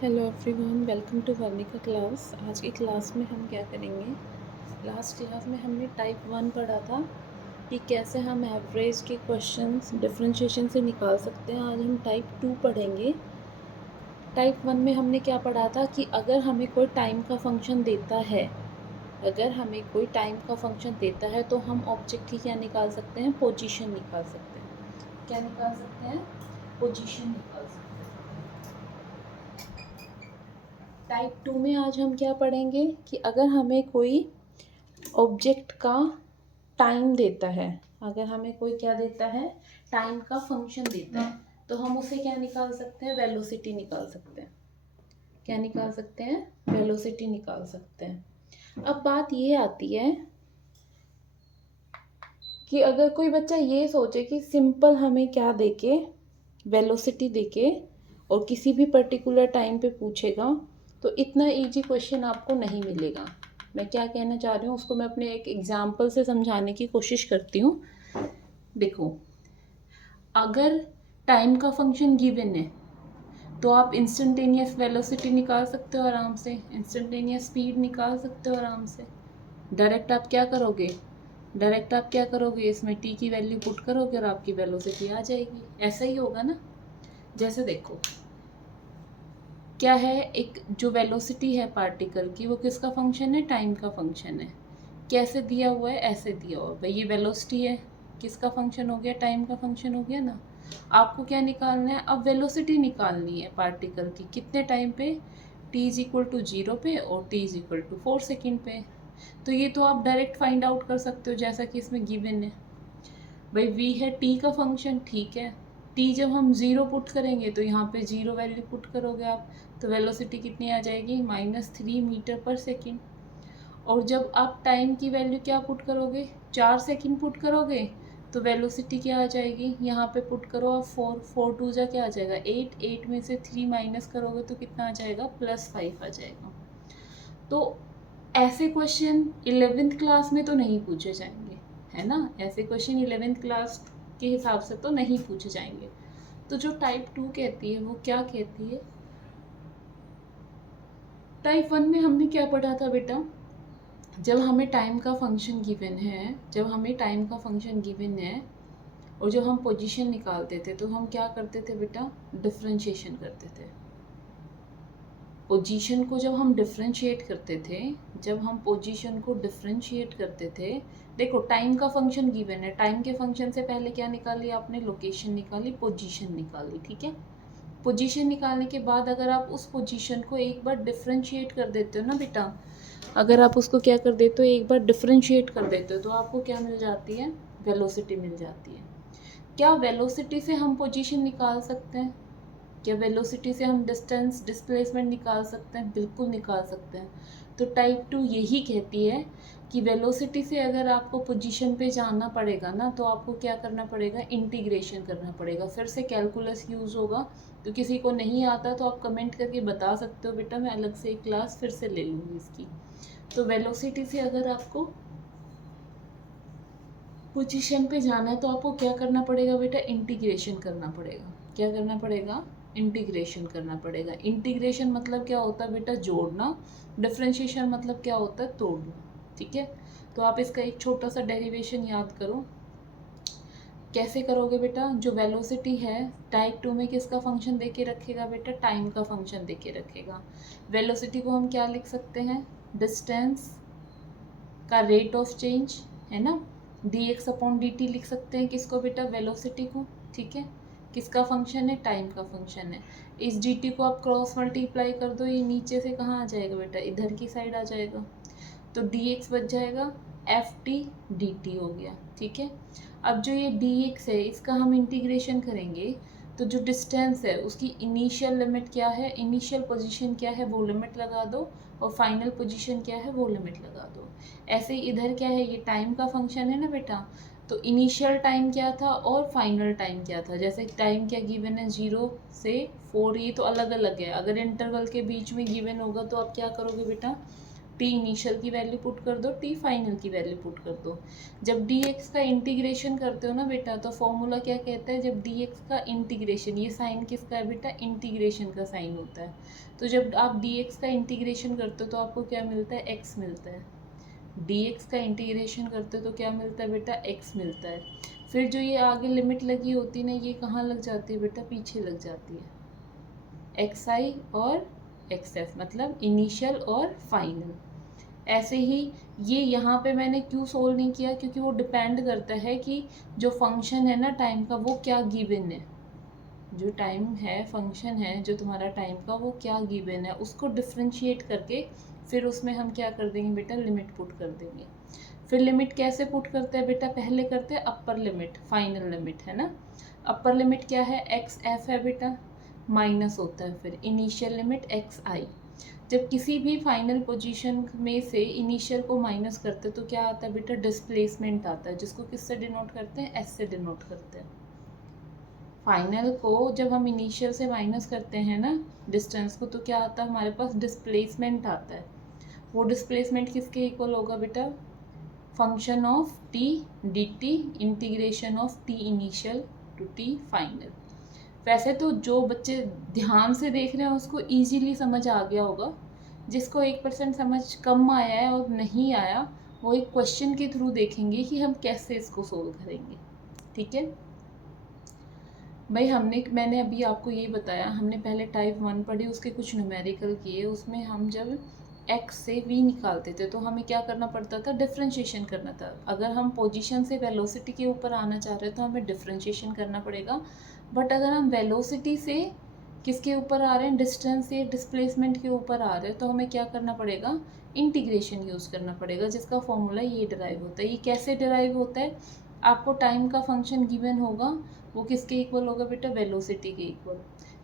Hello everyone, welcome to Varnika class. आज की class में हम क्या करेंगे। लास्ट क्लास में हमने टाइप 1 पढ़ा था कि कैसे हम एवरेज के क्वेश्चंस डिफरेंशिएशन से निकाल सकते हैं। आज हम टाइप 2 पढ़ेंगे। टाइप 1 में हमने क्या पढ़ा था कि अगर हमें कोई टाइम का फंक्शन देता है, तो हम ऑब्जेक्ट की क्या निकाल सकते हैं, पोजीशन निकाल सकते हैं। क्या निकाल सकते हैं, पोजीशन निकाल सकते हैं। टाइप 2 में आज हम क्या पढ़ेंगे कि अगर हमें कोई ऑब्जेक्ट का टाइम देता है, अगर हमें कोई क्या देता है, टाइम का फंक्शन देता है, तो हम उसे क्या निकाल सकते हैं, वेलोसिटी निकाल सकते हैं। क्या निकाल सकते हैं, वेलोसिटी निकाल सकते हैं। अब बात ये आती है कि अगर कोई बच्चा ये सोचे कि सिंपल हमें क्या देके, वेलोसिटी देके और किसी भी पर्टिकुलर टाइम पे पूछेगा, तो इतना इजी क्वेश्चन आपको नहीं मिलेगा। मैं क्या कहना चाह रही हूँ उसको मैं अपने एक एग्जाम्पल से समझाने की कोशिश करती हूँ। देखो, अगर टाइम का फंक्शन गिवन है तो आप इंस्टेंटेनियस वेलोसिटी निकाल सकते हो आराम से, इंस्टेंटेनियस स्पीड निकाल सकते हो आराम से। डायरेक्ट आप क्या करोगे, इसमें टी की वैल्यू पुट करोगे और आपकी वेलोसिटी आ जाएगी। ऐसा ही होगा ना। जैसे देखो क्या है, एक जो वेलोसिटी है पार्टिकल की, वो किसका फंक्शन है, टाइम का फंक्शन है। कैसे दिया हुआ है, ऐसे दिया हुआ है भाई, ये वेलोसिटी है, किसका फंक्शन हो गया, टाइम का फंक्शन हो गया ना। आपको क्या निकालना है, अब वेलोसिटी निकालनी है पार्टिकल की, कितने टाइम पे, t इज इक्वल टू 0 पे और t is equal to 4 second पे। तो ये तो आप डायरेक्ट फाइंड आउट कर सकते हो, जैसा कि इसमें गिवन है भाई v है t का फंक्शन, ठीक है। t जब हम 0 पुट करेंगे तो यहाँ पे 0 वैल्यू पुट करोगे आप, तो वेलोसिटी कितनी आ जाएगी, -3 मीटर पर सेकेंड। और जब आप टाइम की वैल्यू क्या पुट करोगे, 4 सेकेंड पुट करोगे, तो वेलोसिटी क्या आ जाएगी, यहाँ पे पुट करो आप 4, 4 टू जा क्या आ जाएगा 8, 8 में से 3 माइनस करोगे तो कितना आ जाएगा, +5 आ जाएगा। तो ऐसे क्वेश्चन 11th क्लास में तो नहीं पूछे जाएंगे, है ना। ऐसे क्वेश्चन 11th क्लास के हिसाब से तो नहीं पूछे जाएंगे। तो जो टाइप 2 कहती है वो क्या कहती है, टाइप 1 में हमने क्या पढ़ा था बेटा, जब हमें टाइम का फंक्शन गिवन है और जब हम पोजीशन निकालते थे तो हम क्या करते थे बेटा, डिफरेंशिएशन करते थे। पोजीशन को जब हम डिफरेंशिएट करते थे, देखो टाइम का फंक्शन गिवन है, टाइम के फंक्शन से पहले क्या निकाली आपने, लोकेशन निकाली, पोजीशन निकाली, ठीक है। पोजीशन निकालने के बाद अगर आप उस पोजीशन को एक बार डिफरेंशिएट कर देते हो ना बेटा, अगर आप उसको क्या कर देते हो, एक बार डिफरेंशिएट कर देते हो, तो आपको क्या मिल जाती है, वेलोसिटी मिल जाती है। क्या वेलोसिटी से हम पोजीशन निकाल सकते हैं, क्या वेलोसिटी से हम डिस्टेंस, डिस्प्लेसमेंट निकाल सकते हैं, बिल्कुल निकाल सकते हैं। तो टाइप 2 यही कहती है कि वेलोसिटी से अगर आपको पोजीशन पे जाना पड़ेगा ना, तो आपको क्या करना पड़ेगा, इंटीग्रेशन करना पड़ेगा। फिर से कैलकुलस यूज़ होगा, तो किसी को नहीं आता तो आप कमेंट करके बता सकते हो बेटा, मैं अलग से एक क्लास फिर से ले लूँगी इसकी। तो वेलोसिटी से अगर आपको पोजीशन पे जाना है तो आपको क्या करना पड़ेगा बेटा, इंटीग्रेशन करना पड़ेगा। क्या करना पड़ेगा, इंटीग्रेशन करना पड़ेगा। इंटीग्रेशन मतलब क्या होता है बेटा, जोड़ना। डिफरेंशिएशन मतलब क्या होता है, तोड़ना, ठीक है। तो आप इसका एक छोटा सा डेरिवेशन याद करो। कैसे करोगे बेटा, जो वेलोसिटी है टाइप 2 में किसका फंक्शन देके रखेगा बेटा, टाइम का फंक्शन देके रखेगा। वेलोसिटी को हम क्या लिख सकते हैं, डिस्टेंस का रेट ऑफ चेंज, है ना, dx/dt लिख सकते हैं किसको बेटा, वेलोसिटी को, ठीक है। किसका फंक्शन है, टाइम का फंक्शन है। इस dt को आप क्रॉस मल्टीप्लाई कर दो, ये नीचे से कहाँ आ जाएगा बेटा, इधर की साइड आ जाएगा, तो dx बच जाएगा ft dt हो गया, ठीक है। अब जो ये dx है इसका हम इंटीग्रेशन करेंगे, तो जो डिस्टेंस है उसकी इनिशियल लिमिट क्या है, इनिशियल पोजीशन क्या है वो लिमिट लगा दो, और फाइनल पोजीशन क्या है वो लिमिट लगा दो। ऐसे ही इधर क्या है, ये टाइम का फंक्शन है ना बेटा, तो इनिशियल टाइम क्या था और फाइनल टाइम क्या था। जैसे टाइम क्या गिवन है, 0 से 4, ये तो अलग अलग है। अगर इंटरवल के बीच में गिवन होगा तो आप क्या करोगे बेटा, टी इनिशियल की वैल्यू पुट कर दो, टी फाइनल की वैल्यू पुट कर दो। जब dx का इंटीग्रेशन करते हो ना बेटा, तो फॉर्मूला क्या कहता है, जब dx का इंटीग्रेशन, ये साइन किसका है बेटा, इंटीग्रेशन का साइन होता है। तो जब आप dx का इंटीग्रेशन करते हो तो आपको क्या मिलता है, x मिलता है। dx का इंटीग्रेशन करते हो तो क्या मिलता है बेटा, x मिलता है। फिर जो ये आगे लिमिट लगी होती है ना, ये कहाँ लग जाती है बेटा, पीछे लग जाती है, xi और xf, मतलब इनिशियल और फाइनल। ऐसे ही ये यहाँ पे मैंने क्यों सोल्व नहीं किया, क्योंकि वो डिपेंड करता है कि जो फंक्शन है ना टाइम का, वो क्या गिवन है। जो टाइम है, फंक्शन है जो तुम्हारा टाइम का, वो क्या गिवन है, उसको डिफ्रेंशिएट करके फिर उसमें हम क्या कर देंगे बेटा, लिमिट पुट कर देंगे। फिर लिमिट कैसे पुट करते हैं बेटा, पहले करते हैं अपर लिमिट, फाइनल लिमिट है ना। अपर लिमिट क्या है, एक्स एफ है बेटा, माइनस होता है फिर इनिशियल लिमिट एक्स आई। जब किसी भी फाइनल पोजीशन में से इनिशियल को माइनस करते तो क्या आता है बेटा, डिस्प्लेसमेंट आता है, जिसको किससे डिनोट करते हैं, एस से डिनोट करते हैं। फाइनल को जब हम इनिशियल से माइनस करते हैं ना डिस्टेंस को, तो क्या आता है हमारे पास, डिस्प्लेसमेंट आता है। वो डिस्प्लेसमेंट किसके इक्वल होगा बेटा, function of T D T integration of T initial to T final. वैसे तो जो बच्चे ध्यान से देख रहे हैं उसको इजीली समझ आ गया होगा, जिसको 1% समझ कम आया है और नहीं आया, वो एक क्वेश्चन के थ्रू देखेंगे कि हम कैसे इसको सोल्व करेंगे। ठीक है भाई, मैंने अभी आपको ये बताया, हमने पहले टाइप 1 पढ़ी, उसके कुछ न्यूमेरिकल किए, उसमें हम जब x से v निकालते थे तो हमें क्या करना पड़ता था, डिफ्रेंशिएशन करना था। अगर हम पोजीशन से वेलोसिटी के ऊपर आना चाह रहे हैं तो हमें डिफ्रेंशिएशन करना पड़ेगा। बट अगर हम वेलोसिटी से किसके ऊपर आ रहे हैं, डिस्टेंस या डिस्प्लेसमेंट के ऊपर आ रहे हैं, तो हमें क्या करना पड़ेगा, इंटीग्रेशन यूज़ करना पड़ेगा, जिसका फॉर्मूला ये डिराइव होता है। ये कैसे डिराइव होता है, आपको टाइम का फंक्शन गिवन होगा, वो किसके इक्वल होगा बेटा, वेलोसिटी के इक्वल।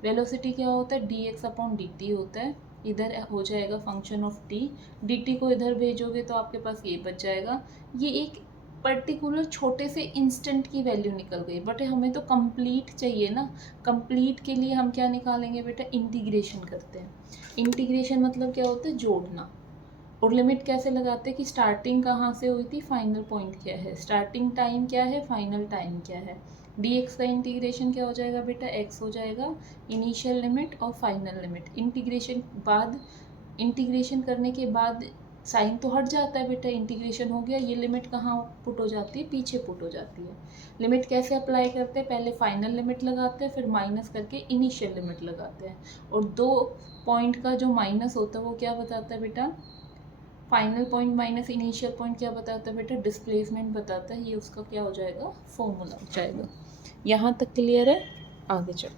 वेलोसिटी क्या होता है, dx अपॉन dt होता है, इधर हो जाएगा फंक्शन ऑफ t, dt को इधर भेजोगे तो आपके पास ये बच जाएगा। ये एक पर्टिकुलर छोटे से इंस्टेंट की वैल्यू निकल गई, बट हमें तो कंप्लीट चाहिए ना। कंप्लीट के लिए हम क्या निकालेंगे बेटा, इंटीग्रेशन करते हैं। इंटीग्रेशन मतलब क्या होता है, जोड़ना। और लिमिट कैसे लगाते हैं कि स्टार्टिंग कहाँ से हुई थी, फाइनल पॉइंट क्या है, स्टार्टिंग टाइम क्या है, फाइनल टाइम क्या है। dx का इंटीग्रेशन क्या हो जाएगा बेटा, x हो जाएगा, इनिशियल लिमिट और फाइनल लिमिट। इंटीग्रेशन करने के बाद साइन तो हट जाता है बेटा, इंटीग्रेशन हो गया, ये लिमिट कहाँ पुट हो जाती है, पीछे पुट हो जाती है। लिमिट कैसे अप्लाई करते हैं, पहले फाइनल लिमिट लगाते हैं, फिर माइनस करके इनिशियल लिमिट लगाते हैं। और 2 पॉइंट का जो माइनस होता है वो क्या बताता है बेटा, final point minus initial point क्या बताता है बेटा, डिस्प्लेसमेंट बताता है। ये उसका क्या हो जाएगा, फॉर्मूला हो जाएगा। यहाँ तक क्लियर है, आगे चलो।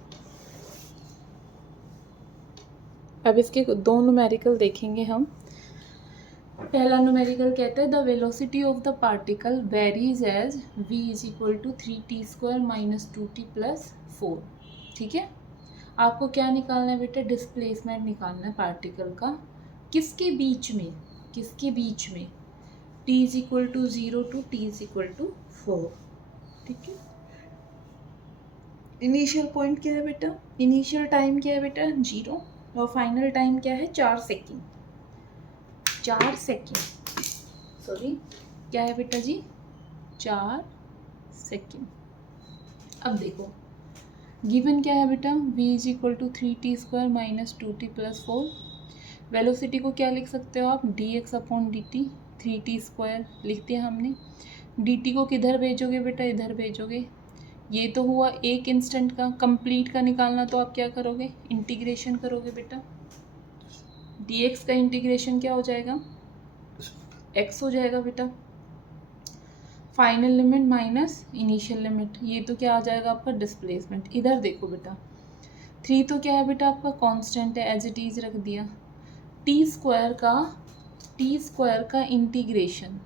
अब इसके 2 न्यूमेरिकल देखेंगे हम। पहला न्यूमेरिकल कहता है, the velocity of the particle varies as v is equal to 3t² minus 2t plus 4। ठीक है, आपको क्या निकालना है बेटा, डिस्प्लेसमेंट निकालना है पार्टिकल का, किसके बीच में, किसके बीच में, t is equal to 0 to t is equal to 4। ठीक है, इनिशियल पॉइंट क्या है बेटा, इनिशियल टाइम क्या है बेटा, 0, और फाइनल टाइम क्या है, 4 सेकेंड। 4 सेकेंड, सॉरी क्या है बेटा जी, 4 सेकेंड। अब देखो गिवन क्या है बेटा, v is equal to 3t² minus 2t plus 4। Velocity को क्या लिख सकते हो आप, dx अपॉन dt, 3t² लिख दिया हमने। dt को किधर भेजोगे बेटा, इधर भेजोगे। ये तो हुआ एक इंस्टेंट का, कंप्लीट का निकालना तो आप क्या करोगे, इंटीग्रेशन करोगे बेटा। dx का इंटीग्रेशन क्या हो जाएगा, x हो जाएगा बेटा, final limit minus initial limit, ये तो क्या आ जाएगा आपका, डिस्प्लेसमेंट। इधर देखो बेटा, 3 तो क्या है बेटा आपका कांस्टेंट है, एज इट इज रख दिया। टी स्क्वायर का इंटीग्रेशन,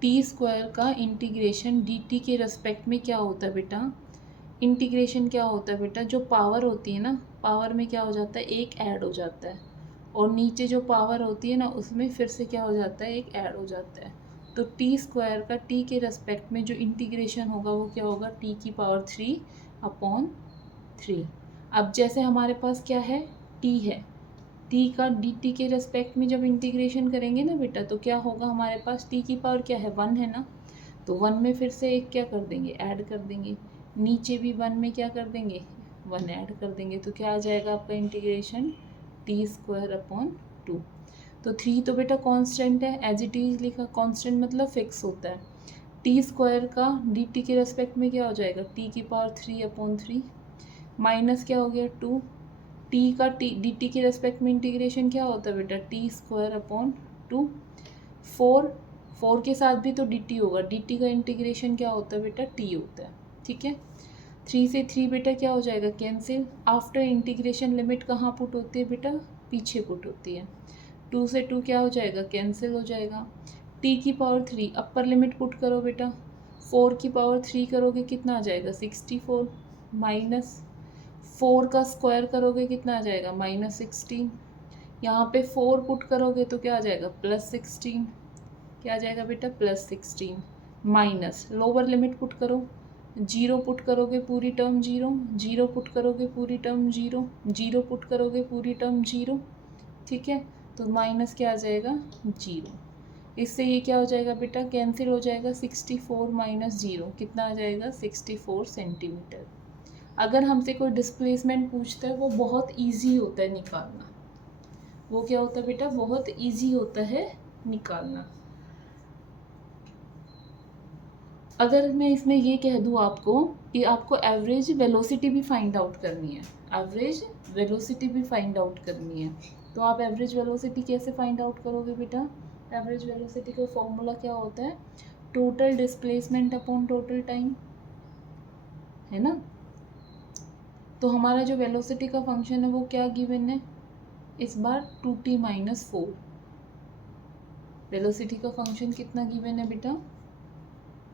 टी स्क्वायर का इंटीग्रेशन dt के रेस्पेक्ट में क्या होता है बेटा, इंटीग्रेशन क्या होता है बेटा, जो पावर होती है ना, पावर में क्या हो जाता है, एक ऐड हो जाता है, और नीचे जो पावर होती है ना उसमें फिर से क्या हो जाता है, एक ऐड हो जाता है। तो टी स्क्वायर का टी के रेस्पेक्ट में जो इंटीग्रेशन होगा वो क्या होगा, टी की पावर 3/3। अब जैसे हमारे पास क्या है, टी है, टी का डी टी के रेस्पेक्ट में जब इंटीग्रेशन करेंगे ना बेटा, तो क्या होगा हमारे पास, टी की पावर क्या है 1 है ना, तो 1 में फिर से एक क्या कर देंगे, ऐड कर देंगे, नीचे भी 1 में क्या कर देंगे, 1 ऐड कर देंगे, तो क्या आ जाएगा आपका इंटीग्रेशन t²/2। तो 3 तो बेटा कांस्टेंट है, एज इट इज लिखा, कांस्टेंट मतलब फिक्स होता है। t² का dt के रेस्पेक्ट में क्या हो जाएगा, t⁻3/3 माइनस क्या हो गया 2, t का dt के रेस्पेक्ट में इंटीग्रेशन क्या होता है बेटा, t²/2। 4 के साथ भी तो dt होगा, dt का इंटीग्रेशन क्या होता है बेटा, t होता है, ठीक है। 3 से 3 बेटा क्या हो जाएगा, कैंसिल। आफ्टर इंटीग्रेशन लिमिट कहाँ पुट होती है बेटा, पीछे पुट होती है। 2 से 2 क्या हो जाएगा, कैंसिल हो जाएगा। t की पावर 3 अपर लिमिट पुट करो बेटा, 4 की पावर 3 करोगे कितना आ जाएगा 64, माइनस 4 का स्क्वायर करोगे कितना आ जाएगा -16, यहाँ पे 4 पुट करोगे तो क्या आ जाएगा +16, क्या आ जाएगा बेटा +16, माइनस लोअर लिमिट पुट करो, 0 पुट करोगे पूरी टर्म 0, 0 पुट करोगे पूरी टर्म 0, 0 पुट करोगे पूरी टर्म 0, ठीक है। तो माइनस क्या आ जाएगा 0, इससे ये क्या हो जाएगा बेटा, कैंसिल हो जाएगा, 64 माइनस 0 कितना आ जाएगा 64 सेंटीमीटर। अगर हमसे कोई डिस्प्लेसमेंट पूछता है वो बहुत इजी होता है निकालना, वो क्या होता है बेटा, बहुत इजी होता है निकालना। अगर मैं इसमें ये कह दूँ आपको कि आपको एवरेज वेलोसिटी भी फाइंड आउट करनी है, एवरेज वेलोसिटी भी फाइंड आउट करनी है, तो आप एवरेज वेलोसिटी कैसे फाइंड आउट करोगे बेटा, एवरेज वेलोसिटी का फॉर्मूला क्या होता है, total displacement upon total time, है ना। तो हमारा जो वेलोसिटी का फंक्शन है वो क्या गिवन है, इस बार 2t-4, वेलोसिटी का फंक्शन कितना गिवन है बेटा,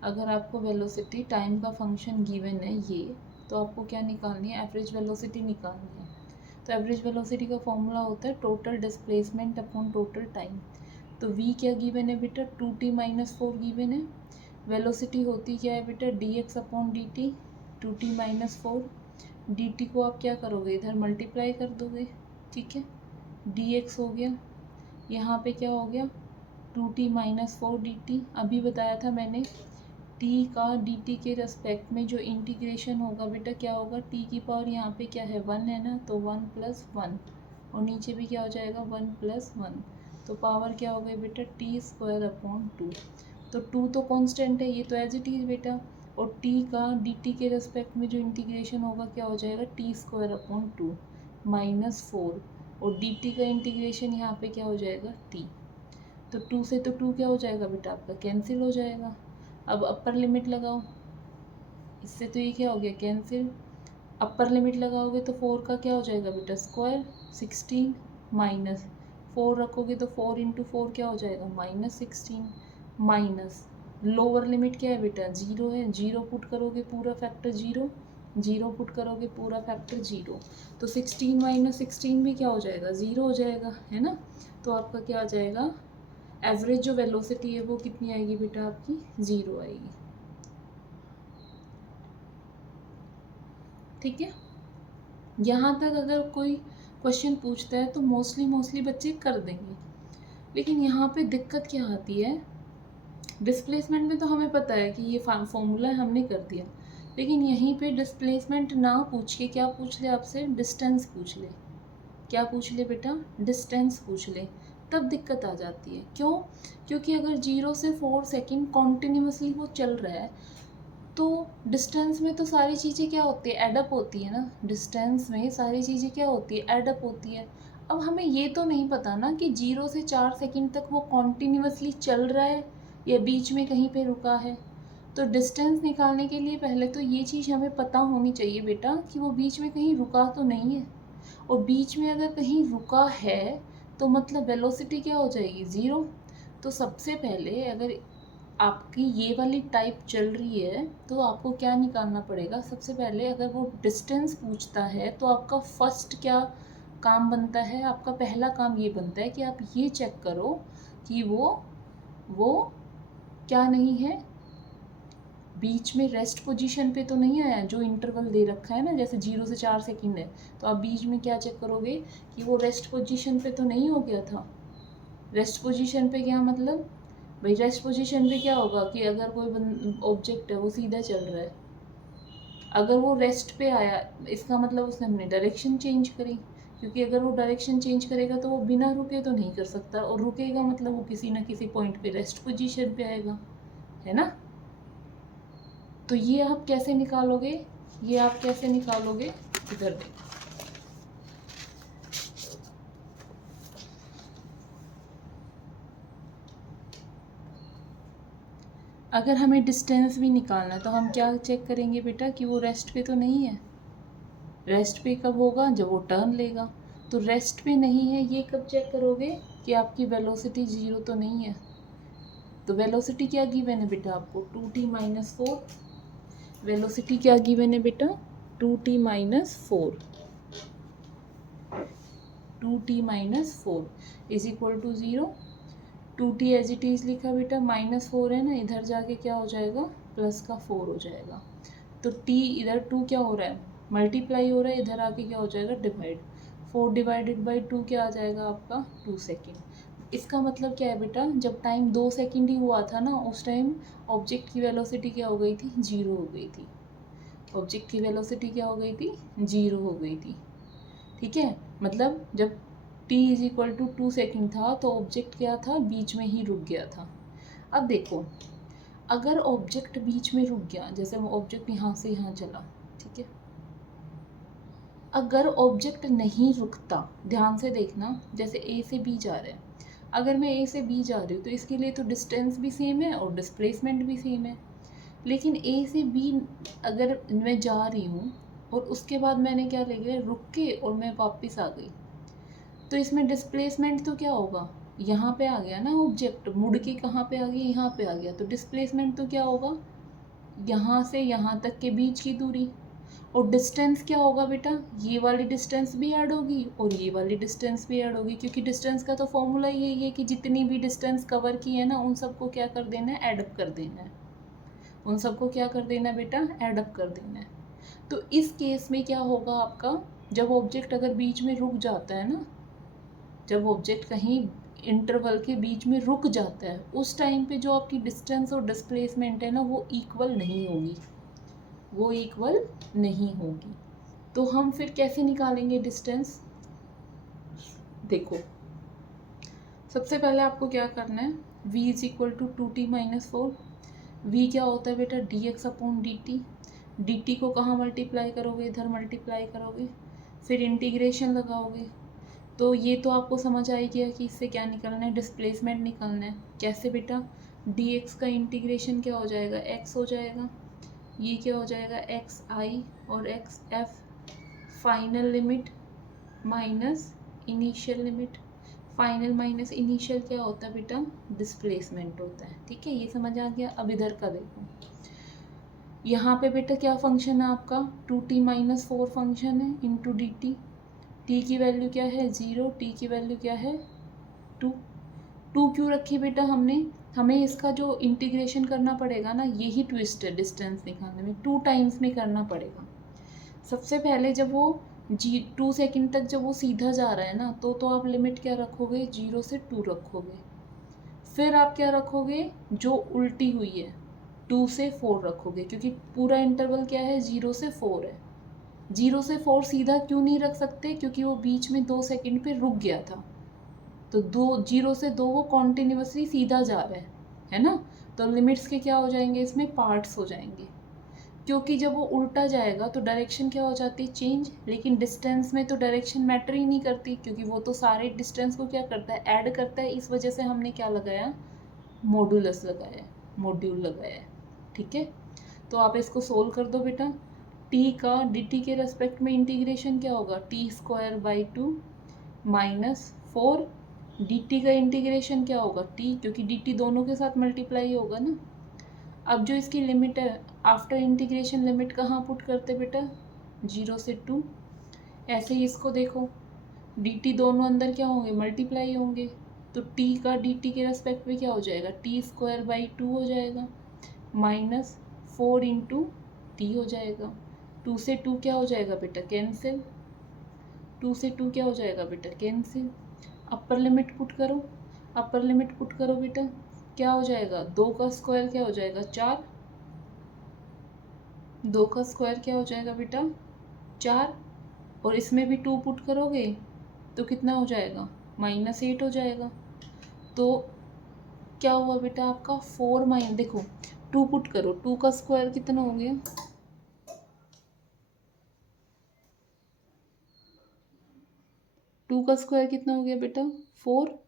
अगर आपको वेलोसिटी टाइम का फंक्शन गिवन है ये, तो आपको क्या निकालनी है, एवरेज वेलोसिटी निकालनी है। तो एवरेज वेलोसिटी का फॉर्मूला होता है total displacement upon total time. तो v क्या गिवन है बेटा, 2t-4 गिवन है। वेलोसिटी होती क्या है बेटा, dx/dt, 2t-4, dt को आप क्या करोगे, इधर मल्टीप्लाई कर दोगे, ठीक है, dx हो गया, यहाँ पे क्या हो गया 2t-4 dt, अभी बताया था मैंने, t का dt के रेस्पेक्ट में जो इंटीग्रेशन होगा बेटा क्या होगा, t की पावर यहाँ पे क्या है 1 है ना, तो 1 + 1, और नीचे भी क्या हो जाएगा 1 + 1, तो पावर क्या हो गई बेटा t²/2। तो 2 तो कांस्टेंट है, ये तो एज इट इज बेटा, और t का dt के रेस्पेक्ट में जो इंटीग्रेशन होगा क्या हो जाएगा t²/2 -4, और dt का इंटीग्रेशन यहाँ पे क्या हो जाएगा t। तो 2 से तो 2 क्या हो जाएगा बेटा आपका कैंसिल हो जाएगा। अब अपर लिमिट लगाओ, इससे तो ये क्या हो गया कैंसिल, अपर लिमिट लगाओगे तो 4 का क्या हो जाएगा बेटा स्क्वायर 16, माइनस 4 रखोगे तो 4 × 4 क्या हो जाएगा -16, माइनस लोअर लिमिट क्या है बेटा 0 है, 0 पुट करोगे पूरा फैक्टर 0, 0 पुट करोगे पूरा फैक्टर 0, तो 16 - 16 भी क्या हो जाएगा 0 हो जाएगा, है ना। तो आपका क्या आ जाएगा, एवरेज जो वेलोसिटी है वो कितनी आएगी बेटा आपकी 0 आएगी, ठीक है। यहाँ तक अगर कोई क्वेश्चन पूछता है तो मोस्टली बच्चे कर देंगे, लेकिन यहाँ पे दिक्कत क्या आती है, डिस्प्लेसमेंट में तो हमें पता है कि ये फॉर्मूला हमने कर दिया, लेकिन यहीं पे डिस्प्लेसमेंट ना पूछ के क्या पूछ ले आपसे, डिस्टेंस पूछ ले, क्या पूछ ले बेटा, डिस्टेंस पूछ ले, तब दिक्कत आ जाती है। क्यों, क्योंकि अगर 0 से 4 सेकेंड कॉन्टिन्यूसली वो चल रहा है, तो डिस्टेंस में तो सारी चीज़ें क्या होती है, एडअप होती है ना, डिस्टेंस में सारी चीज़ें क्या होती है, एडअप होती है। अब हमें ये तो नहीं पता ना कि 0 से 4 सेकेंड तक वो कॉन्टिन्यूसली चल रहा है या बीच में कहीं पे रुका है। तो डिस्टेंस निकालने के लिए पहले तो ये चीज़ हमें पता होनी चाहिए बेटा कि वो बीच में कहीं रुका तो नहीं है, और बीच में अगर कहीं रुका है तो मतलब वेलोसिटी क्या हो जाएगी 0। तो सबसे पहले अगर आपकी ये वाली टाइप चल रही है तो आपको क्या निकालना पड़ेगा, सबसे पहले अगर वो डिस्टेंस पूछता है तो आपका फर्स्ट क्या काम बनता है, आपका पहला काम ये बनता है कि आप ये चेक करो कि वो क्या नहीं है, बीच में रेस्ट पोजीशन पे तो नहीं आया, जो इंटरवल दे रखा है ना, जैसे 0 से 4 सेकंड है, तो आप बीच में क्या चेक करोगे कि वो रेस्ट पोजीशन पे तो नहीं हो गया था। रेस्ट पोजीशन पे क्या मतलब भाई, रेस्ट पोजीशन पे क्या होगा कि अगर कोई ऑब्जेक्ट है वो सीधा चल रहा है, अगर वो रेस्ट पे आया इसका मतलब उसने अपनी डायरेक्शन चेंज करी, क्योंकि अगर वो डायरेक्शन चेंज करेगा तो वो बिना रुके तो नहीं कर सकता, और रुकेगा मतलब वो किसी ना किसी पॉइंट पे रेस्ट पोजीशन पे आएगा, है ना। तो ये आप कैसे निकालोगे, ये आप कैसे निकालोगे, इधर देखो। अगर हमें डिस्टेंस भी निकालना है तो हम क्या चेक करेंगे बेटा कि वो रेस्ट पे तो नहीं है। रेस्ट पे कब होगा, जब वो टर्न लेगा। तो रेस्ट पे नहीं है, ये कब चेक करोगे कि आपकी वेलोसिटी 0 तो नहीं है। तो वेलोसिटी क्या गिवन है बेटा आपको, 2t माइनस 4। वेलोसिटी क्या गिवन है बेटा, 2t minus 4, 2t minus 4 is equal to 0। 2t as it is लिखा बेटा, माइनस 4 है ना, इधर जाके क्या हो जाएगा, प्लस का 4 हो जाएगा। तो t इधर 2 क्या हो रहा है, मल्टीप्लाई हो रहा है, इधर आके क्या हो जाएगा, डिवाइड। 4 डिवाइडेड बाई 2 क्या आ जाएगा आपका, 2 सेकेंड। इसका मतलब क्या है बेटा, जब टाइम 2 सेकेंड ही हुआ था ना, उस टाइम ऑब्जेक्ट की वेलोसिटी क्या हो गई थी, 0 हो गई थी। ऑब्जेक्ट की वेलोसिटी क्या हो गई थी, 0 हो गई थी। ठीक है, मतलब जब t is equal to 2 second था तो ऑब्जेक्ट क्या था, बीच में ही रुक गया था। अब देखो, अगर ऑब्जेक्ट बीच में रुक गया, जैसे वो ऑब्जेक्ट यहाँ से यहाँ चला, ठीक है, अगर ऑब्जेक्ट नहीं रुकता, ध्यान से देखना, जैसे ए से बी जा रहे हैं, अगर मैं ए से बी जा रही हूँ तो इसके लिए तो डिस्टेंस भी सेम है और डिस्प्लेसमेंट भी सेम है। लेकिन ए से बी अगर मैं जा रही हूँ और उसके बाद मैंने क्या ले लिया, रुक के और मैं वापस आ गई, तो इसमें डिस्प्लेसमेंट तो क्या होगा, यहाँ पे आ गया ना ऑब्जेक्ट, मुड़ के कहाँ पे आ गया, यहाँ पे आ गया, तो डिस्प्लेसमेंट तो क्या होगा, यहाँ से यहाँ तक के बीच की दूरी। और डिस्टेंस क्या होगा बेटा, ये वाली डिस्टेंस भी ऐड होगी और ये वाली डिस्टेंस भी ऐड होगी, क्योंकि डिस्टेंस का तो फॉर्मूला यही है कि जितनी भी डिस्टेंस कवर की है ना, उन सबको क्या कर देना है, एडअप कर देना है। उन सबको क्या कर देना है बेटा, एडअप कर देना है। तो इस केस में क्या होगा आपका, जब ऑब्जेक्ट अगर बीच में रुक जाता है ना, जब ऑब्जेक्ट कहीं इंटरवल के बीच में रुक जाता है, उस टाइम पे जो आपकी डिस्टेंस और डिस्प्लेसमेंट है ना, वो इक्वल नहीं होगी, वो इक्वल नहीं होगी। तो हम फिर कैसे निकालेंगे डिस्टेंस, देखो सबसे पहले आपको क्या करना है, v is equal to 2t minus 4। v क्या होता है बेटा, dx अपॉन dt। dt को कहाँ मल्टीप्लाई करोगे, इधर मल्टीप्लाई करोगे, फिर इंटीग्रेशन लगाओगे। तो ये तो आपको समझ आ गया कि इससे क्या निकलना है, डिस्प्लेसमेंट निकलना है। कैसे बेटा, dx का इंटीग्रेशन क्या हो जाएगा, x हो जाएगा, ये क्या हो जाएगा, xi और xf, final limit minus initial limit. Final minus initial क्या होता है बेटा, डिस्प्लेसमेंट होता है। ठीक है, ये समझ आ गया। अब इधर का देखो, यहाँ पे बेटा क्या फंक्शन है आपका, 2t माइनस 4 फंक्शन है इंटू डी टी। टी की वैल्यू क्या है, 0, टी की वैल्यू क्या है, 2। 2 क्यों रखी बेटा हमने, हमें इसका जो इंटीग्रेशन करना पड़ेगा ना, यही ट्विस्ट है डिस्टेंस निकालने में, 2 टाइम्स में करना पड़ेगा। सबसे पहले जब वो 2 सेकंड तक जब वो सीधा जा रहा है ना, तो आप लिमिट क्या रखोगे, 0 से 2 रखोगे। फिर आप क्या रखोगे, जो उल्टी हुई है 2 से 4 रखोगे, क्योंकि पूरा इंटरवल क्या है, 0 से 4 है। 0 से 4 सीधा क्यों नहीं रख सकते, क्योंकि वो बीच में 2 सेकंड पे रुक गया था। तो 0 से 2 वो कॉन्टिन्यूसली सीधा जा रहा है ना। तो लिमिट्स के क्या हो जाएंगे, इसमें पार्ट्स हो जाएंगे, क्योंकि जब वो उल्टा जाएगा तो डायरेक्शन क्या हो जाती है, चेंज। लेकिन डिस्टेंस में तो डायरेक्शन मैटर ही नहीं करती, क्योंकि वो तो सारे डिस्टेंस को क्या करता है, ऐड करता है। इस वजह से हमने क्या लगाया, मॉड्यूलस लगाया, मॉड्यूल लगाया है। ठीक है, तो आप इसको सोल्व कर दो बेटा। t का dt के रेस्पेक्ट में इंटीग्रेशन क्या होगा, t square by 2 minus 4। dt का इंटीग्रेशन क्या होगा, t, क्योंकि dt दोनों के साथ मल्टीप्लाई होगा ना। अब जो इसकी लिमिट है, आफ्टर इंटीग्रेशन लिमिट कहाँ पुट करते बेटा, 0 से 2। ऐसे ही इसको देखो, dt दोनों अंदर क्या होंगे, मल्टीप्लाई होंगे। तो t का dt के रेस्पेक्ट में क्या हो जाएगा, t स्क्वायर बाई 2 हो जाएगा माइनस 4 इंटू टी हो जाएगा। 2 से 2 क्या हो जाएगा बेटा, कैंसिल। 2 से 2 क्या हो जाएगा बेटा, कैंसिल। अपर लिमिट पुट करो, अपर लिमिट पुट करो बेटा, क्या हो जाएगा, 2 का स्क्वायर क्या हो जाएगा, 4। 2 का स्क्वायर क्या हो जाएगा बेटा, 4। और इसमें भी 2 पुट करोगे तो कितना हो जाएगा, -8 हो जाएगा। तो क्या हुआ बेटा आपका 4 माइन, देखो 2 पुट करो, 2 का स्क्वायर कितना हो गया, 2 का स्क्वायर कितना हो गया बेटा, 4।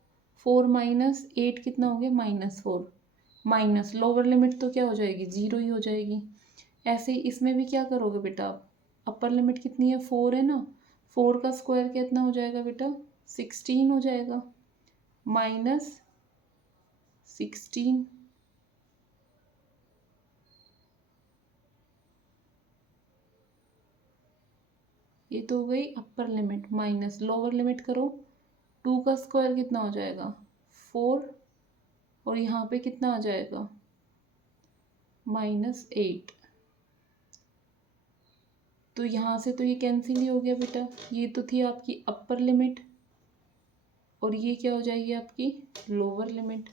4 माइनस 8 कितना हो गया, -4। माइनस लोअर लिमिट तो क्या हो जाएगी, 0 ही हो जाएगी। ऐसे ही इसमें भी क्या करोगे बेटा आप, अपर लिमिट कितनी है, 4 है ना, 4 का स्क्वायर कितना हो जाएगा बेटा, 16 हो जाएगा, -16। ये तो हो गई upper limit, minus lower limit करो, 2 का स्क्वायर कितना हो जाएगा, 4। और यहाँ पे कितना आ जाएगा, -8। तो यहाँ से तो ये कैंसिल ही हो गया बेटा, ये तो थी आपकी अपर लिमिट और ये क्या हो जाएगी आपकी लोअर लिमिट।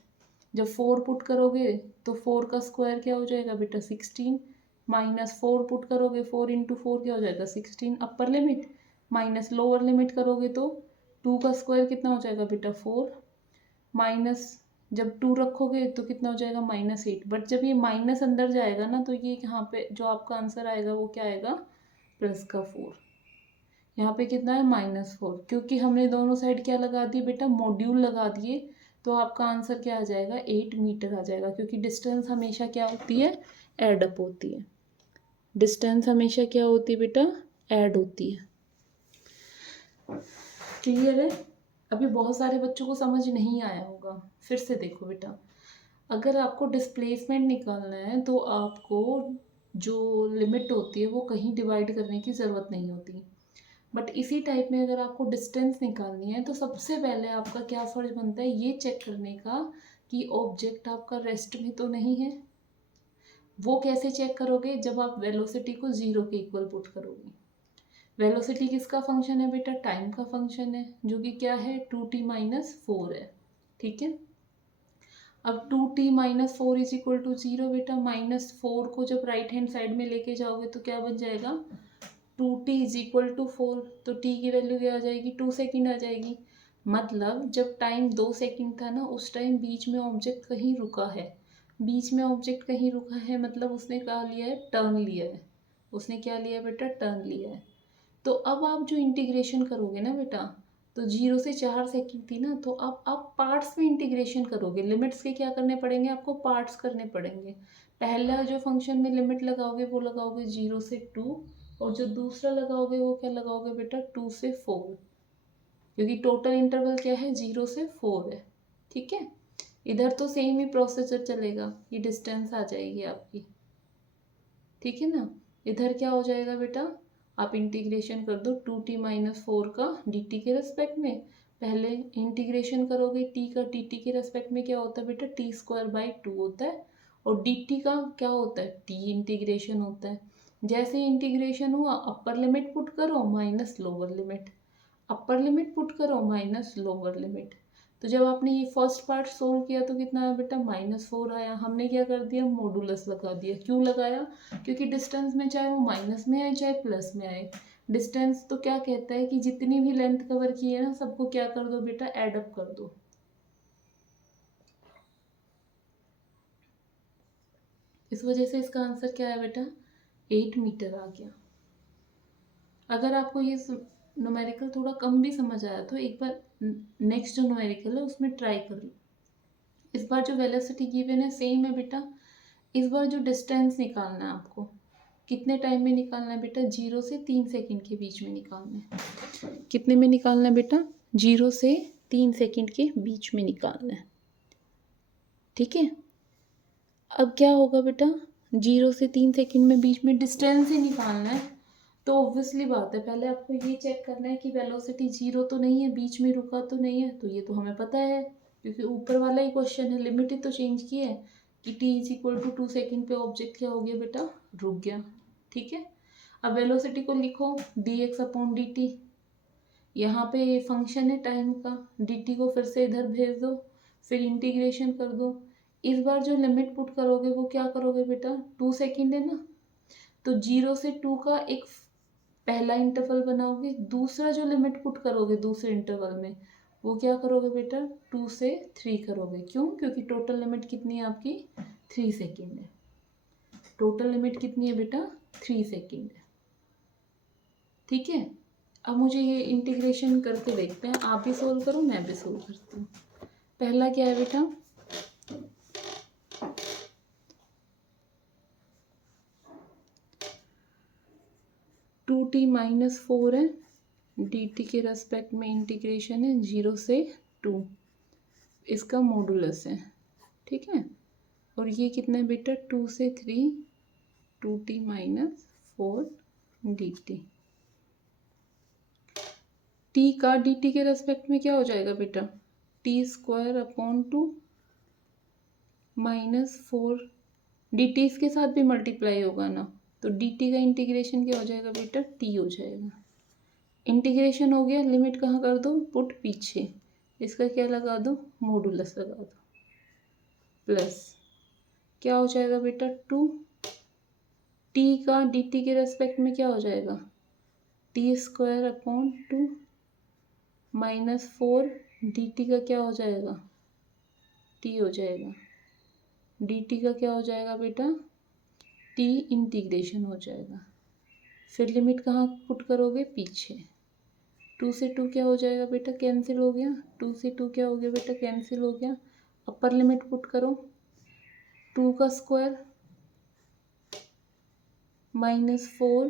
जब 4 पुट करोगे तो 4 का स्क्वायर क्या हो जाएगा बेटा, 16। -4 पुट करोगे, 4 इंटू 4 क्या हो जाएगा, 16 upper limit. Minus lower limit करोगे तो 2 का स्क्वायर कितना हो जाएगा बेटा, 4। माइनस जब 2 रखोगे तो कितना हो जाएगा, -8। बट जब ये माइनस अंदर जाएगा ना तो ये यहाँ पे जो आपका आंसर आएगा वो क्या आएगा, प्लस का 4। यहाँ पे कितना है, -4, क्योंकि हमने दोनों साइड क्या लगा दिए बेटा, मॉड्यूल लगा दिए। तो आपका आंसर क्या आ जाएगा, 8 मीटर आ जाएगा, क्योंकि डिस्टेंस हमेशा क्या होती है, ऐड अप होती है। डिस्टेंस हमेशा क्या होती है बेटा, ऐड होती है। क्लियर है। अभी बहुत सारे बच्चों को समझ नहीं आया होगा, फिर से देखो बेटा, अगर आपको डिस्प्लेसमेंट निकालना है तो आपको जो लिमिट होती है वो कहीं डिवाइड करने की ज़रूरत नहीं होती। बट इसी टाइप में अगर आपको डिस्टेंस निकालनी है तो सबसे पहले आपका क्या फर्ज बनता है, ये चेक करने का कि ऑब्जेक्ट आपका रेस्ट में तो नहीं है। वो कैसे चेक करोगे, जब आप वेलोसिटी को 0 के इक्वल पुट करोगे। वेलोसिटी किसका फंक्शन है बेटा, टाइम का फंक्शन है, जो कि क्या है, 2t-4 है। ठीक है। अब 2t-4 इज इक्वल टू 0 बेटा, -4 को जब राइट हैंड साइड में लेके जाओगे तो क्या बन जाएगा, 2t इज इक्वल टू 4। तो t की वैल्यू क्या आ जाएगी, 2 सेकेंड आ जाएगी। मतलब जब टाइम 2 सेकेंड था ना, उस टाइम बीच में ऑब्जेक्ट कहीं रुका है। बीच में ऑब्जेक्ट कहीं रुका है मतलब उसने क्या लिया है, टर्न लिया है। उसने क्या लिया है बेटा, टर्न लिया है। तो अब आप जो इंटीग्रेशन करोगे ना बेटा, तो 0 से 4 सेकेंड थी ना, तो अब आप पार्ट्स में इंटीग्रेशन करोगे। लिमिट्स के क्या करने पड़ेंगे आपको, पार्ट्स करने पड़ेंगे। पहला जो फंक्शन में लिमिट लगाओगे वो लगाओगे 0 से 2, और जो दूसरा लगाओगे वो क्या लगाओगे बेटा, 2 से 4, क्योंकि टोटल इंटरवल क्या है, 0 से 4 है। ठीक है। इधर तो सेम ही प्रोसीजर चलेगा, ये डिस्टेंस आ जाएगी आपकी। ठीक है ना। इधर क्या हो जाएगा बेटा, आप इंटीग्रेशन कर दो 2t-4 का dt के रेस्पेक्ट में। पहले इंटीग्रेशन करोगे t का dt के रेस्पेक्ट में क्या होता है बेटा, t²/2 होता है। और dt का क्या होता है, t इंटीग्रेशन होता है। जैसे इंटीग्रेशन हुआ, अपर लिमिट पुट करो minus lower limit, upper limit put करो माइनस लोअर लिमिट। तो जब आपने ये फर्स्ट पार्ट सोल्व किया तो कितना आया बेटा, -4 आया। हमने क्या कर दिया, मॉडुलस लगा दिया। क्यों लगाया, क्योंकि डिस्टेंस में चाहे वो माइनस में आए चाहे प्लस में आए, डिस्टेंस तो क्या कहता है कि जितनी भी लेंथ कवर की है ना, सबको क्या कर दो बेटा, ऐड अप कर दो। इस वजह से इसका आंसर क्या है बेटा, 8 मीटर आ गया। अगर आपको ये न्यूमेरिकल थोड़ा कम भी समझ आया तो एक बार नेक्स्ट जो न्यूमेरिकल है उसमें ट्राई कर लो। इस बार जो वेलोसिटी गिवन है सेम है बेटा। इस बार जो डिस्टेंस निकालना है आपको, कितने टाइम में निकालना है बेटा, 0 से 3 सेकंड के बीच में निकालना है। कितने में निकालना है बेटा, 0 से 3 सेकंड के बीच में निकालना है। ठीक है। अब क्या होगा बेटा, 0 से 3 सेकंड में बीच में डिस्टेंस ही निकालना है। तो ऑब्वियसली बात है, पहले आपको ये चेक करना है कि वेलोसिटी 0 तो नहीं है, बीच में रुका तो नहीं है। तो ये तो हमें पता है क्योंकि ऊपर वाला ही क्वेश्चन है, लिमिट ही तो चेंज की है। कि t is equal to 2 second पे ऑब्जेक्ट क्या हो गया बेटा, रुक गया। ठीक है, अब वेलोसिटी को लिखो dx अपॉन dt। यहाँ पे ये फंक्शन है टाइम का, dt को फिर से इधर भेज दो, फिर इंटीग्रेशन कर दो। इस बार जो लिमिट पुट करोगे वो क्या करोगे बेटा, 2 सेकेंड है ना, तो 0 से 2 का एक पहला इंटरवल बनाओगे, दूसरा जो लिमिट पुट करोगे दूसरे इंटरवल में वो क्या करोगे बेटा, 2 से 3 करोगे। क्यों, क्योंकि टोटल लिमिट कितनी है आपकी, 3 सेकेंड है। टोटल लिमिट कितनी है बेटा, 3 सेकेंड है। ठीक है, अब मुझे ये इंटीग्रेशन करके देखते हैं, आप भी सोल्व करो मैं भी सोल्व करती हूँ। पहला क्या है बेटा, टू टी माइनस 4 है, डी टी के रेस्पेक्ट में इंटीग्रेशन है 0 से 2, इसका मॉडुलस है। ठीक है, और ये कितना है बेटा, 2 से 3, 2t minus 4 D T. T का डी टी के रेस्पेक्ट में क्या हो जाएगा बेटा, T square upon 2 minus 4, D T इसके साथ भी मल्टीप्लाई होगा ना, तो डी टी का इंटीग्रेशन क्या हो जाएगा बेटा, टी हो जाएगा। इंटीग्रेशन हो गया, लिमिट कहाँ कर दो, पुट पीछे, इसका क्या लगा दो, मॉडुलस लगा दो, प्लस क्या हो जाएगा बेटा, 2 टी का डी टी के रेस्पेक्ट में क्या हो जाएगा, T square upon 2 minus 4 D T का क्या हो जाएगा, टी हो जाएगा। डी टी का क्या हो जाएगा बेटा, टी इंटीग्रेशन हो जाएगा। फिर लिमिट कहाँ पुट करोगे, पीछे। 2 से 2 क्या हो जाएगा बेटा, कैंसिल हो गया, 2 से 2 क्या हो गया बेटा, कैंसिल हो गया। अपर लिमिट पुट करो, 2 का स्क्वायर माइनस 4,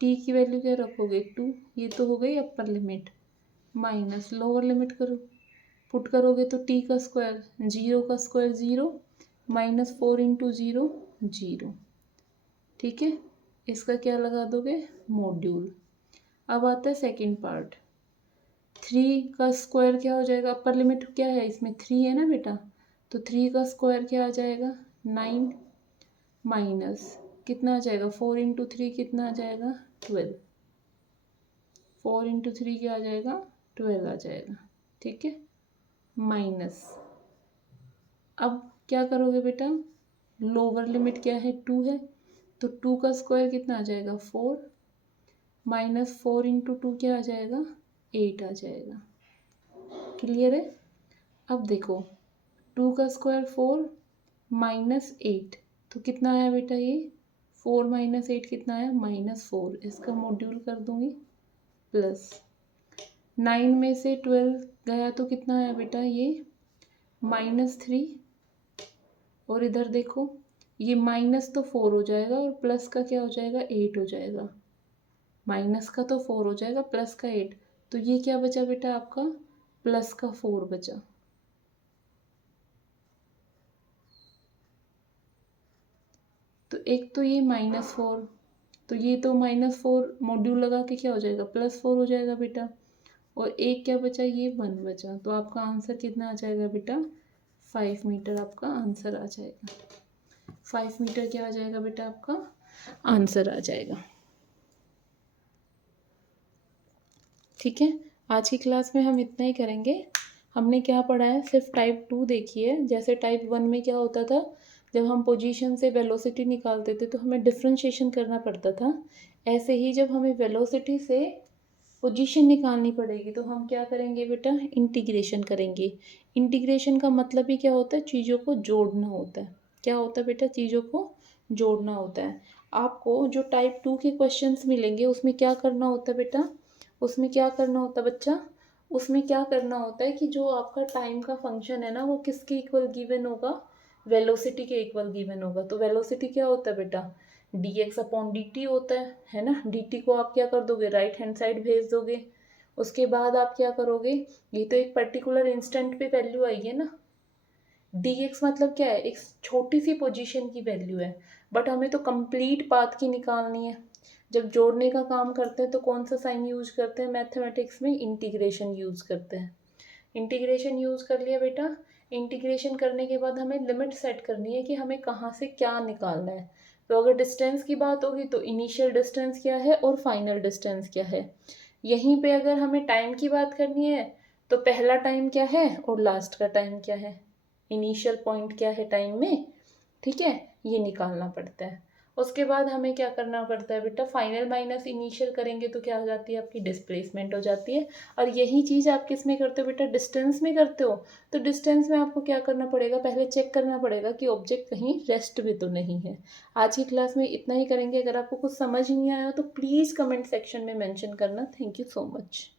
टी की वैल्यू क्या रखोगे, 2, ये तो हो गई upper limit, minus lower limit करो, पुट करोगे तो टी का स्क्वायर, 0 का स्क्वायर 0, माइनस 4 इंटू 0 0। ठीक है, इसका क्या लगा दोगे, मॉड्यूल। अब आता है सेकंड पार्ट, 3 का स्क्वायर क्या हो जाएगा, अपर लिमिट क्या है इसमें, 3 है ना बेटा, तो 3 का स्क्वायर क्या आ जाएगा, 9 माइनस कितना आ जाएगा, 4 इंटू 3 कितना आ जाएगा, 12, 4 इंटू 3 क्या आ जाएगा, 12 आ जाएगा। ठीक है, माइनस, अब क्या करोगे बेटा, लोअर लिमिट क्या है, 2 है, तो 2 का स्क्वायर कितना आ जाएगा, 4, माइनस 4 इंटू 2 क्या आ जाएगा, 8 आ जाएगा। क्लियर है, अब देखो 2 का स्क्वायर 4 माइनस 8, तो कितना आया बेटा ये, 4 माइनस 8 कितना आया, माइनस 4, इसका मॉड्यूल कर दूंगी, प्लस 9 में से 12 गया तो कितना आया बेटा ये, माइनस 3, और इधर देखो ये माइनस तो 4 हो जाएगा और प्लस का क्या हो जाएगा, 8 हो जाएगा। माइनस का तो 4 हो जाएगा, प्लस का 8, तो ये क्या बचा बेटा आपका, प्लस का 4 बचा। तो एक तो ये माइनस 4, तो ये तो माइनस 4 मॉड्यूल लगा के क्या हो जाएगा, प्लस 4 हो जाएगा बेटा, और एक क्या बचा, ये 1 बचा, तो आपका आंसर कितना आ जाएगा बेटा, 5 मीटर आपका आंसर आ जाएगा। 5 मीटर क्या आ जाएगा बेटा, आपका आंसर आ जाएगा। ठीक है, आज की क्लास में हम इतना ही करेंगे। हमने क्या पढ़ा है, सिर्फ टाइप 2 देखी है। जैसे टाइप 1 में क्या होता था, जब हम पोजीशन से वेलोसिटी निकालते थे तो हमें डिफ्रेंशिएशन करना पड़ता था, ऐसे ही जब हमें वेलोसिटी से पोजीशन निकालनी पड़ेगी तो हम क्या करेंगे बेटा, इंटीग्रेशन करेंगे। इंटीग्रेशन का मतलब ही क्या होता है, चीज़ों को जोड़ना होता है। क्या होता है बेटा, चीज़ों को जोड़ना होता है। आपको जो टाइप 2 के क्वेश्चंस मिलेंगे उसमें क्या करना होता है बेटा, उसमें क्या करना होता है बच्चा, उसमें क्या करना होता है कि जो आपका टाइम का फंक्शन है ना वो किसके इक्वल गिवन होगा, वेलोसिटी के इक्वल गिवन होगा। तो वेलोसिटी क्या होता है बेटा, D x upon D T होता है ना। डी टी को आप क्या कर दोगे, राइट हैंड साइड भेज दोगे। उसके बाद आप क्या करोगे, ये तो एक पर्टिकुलर इंस्टेंट पे वैल्यू आई है ना, डी एक्स मतलब क्या है, एक छोटी सी पोजीशन की वैल्यू है, बट हमें तो कंप्लीट पाथ की निकालनी है। जब जोड़ने का काम करते हैं तो कौन सा साइन यूज करते हैं मैथमेटिक्स में, इंटीग्रेशन यूज करते हैं। इंटीग्रेशन यूज कर लिया बेटा, इंटीग्रेशन करने के बाद हमें लिमिट सेट करनी है कि हमें कहाँ से क्या निकालना है। तो अगर डिस्टेंस की बात होगी तो इनिशियल डिस्टेंस क्या है और फाइनल डिस्टेंस क्या है। यहीं पे अगर हमें टाइम की बात करनी है तो पहला टाइम क्या है और लास्ट का टाइम क्या है, इनिशियल पॉइंट क्या है टाइम में, ठीक है, ये निकालना पड़ता है। उसके बाद हमें क्या करना पड़ता है बेटा, फाइनल माइनस इनिशियल करेंगे तो क्या हो जाती है आपकी डिस्प्लेसमेंट हो जाती है। और यही चीज़ आप किस में करते हो बेटा, डिस्टेंस में करते हो। तो डिस्टेंस में आपको क्या करना पड़ेगा, पहले चेक करना पड़ेगा कि ऑब्जेक्ट कहीं रेस्ट भी तो नहीं है। आज की क्लास में इतना ही करेंगे। अगर आपको कुछ समझ नहीं आया तो प्लीज़ कमेंट सेक्शन में मेंशन करना। Thank you so much.